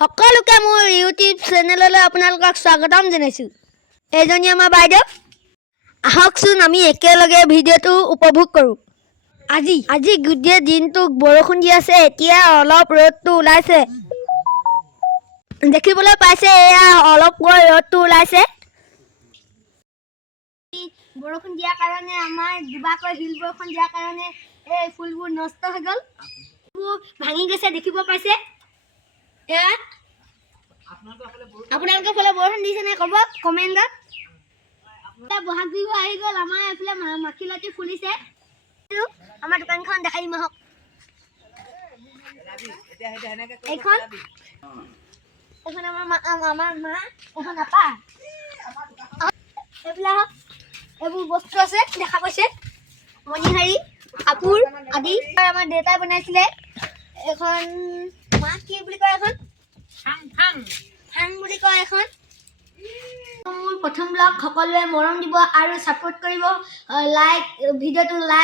সকলোকে মোৰ ইউটিউব চেনেললৈ আপোনালোকক স্বাগতম জনাইছোঁ। এইজনী আমাৰ বাইদেউ। আহকচোন আমি একেলগে ভিডিঅ'টো উপভোগ কৰোঁ। আজি গোটেই দিনটো বৰষুণ দি আছে, এতিয়া অলপ ৰ'দটো ওলাইছে। দেখিবলৈ পাইছে এয়া অলপকৈ ৰ'দটো ওলাইছে। বৰষুণ দিয়াৰ কাৰণে আমাৰ দুবাৰকৈ শিল বৰষুণ দিয়াৰ কাৰণে এই ফুলবোৰ নষ্ট হৈ গ'ল, ভাঙি গৈছে। দেখিব পাইছে এয়া। আপোনালোকৰ ফালে বৰষুণ দিছে নে ক'ব কমেণ্টত। বহাগ বিহু আহি গ'ল, আমাৰ এইফালে মাখিলতি ফুলিছে। আমাৰ দোকানখন দেখাই দিম আহক। এইখন আমাৰ মা, এখন আপা। এইবিলাক এইবোৰ বস্তু আছে, দেখা পাইছে মণিহাৰী, কাপোৰ আদি। আমাৰ দেউতাই বনাইছিলে এখন কি বুলি কয়, এখন হাং বুলি কয় এখন। মোৰ প্ৰথম ব্লগ, সকলোৱে মৰম দিব আৰু ছাপোৰ্ট কৰিব। ভিডিঅ'টো লাইক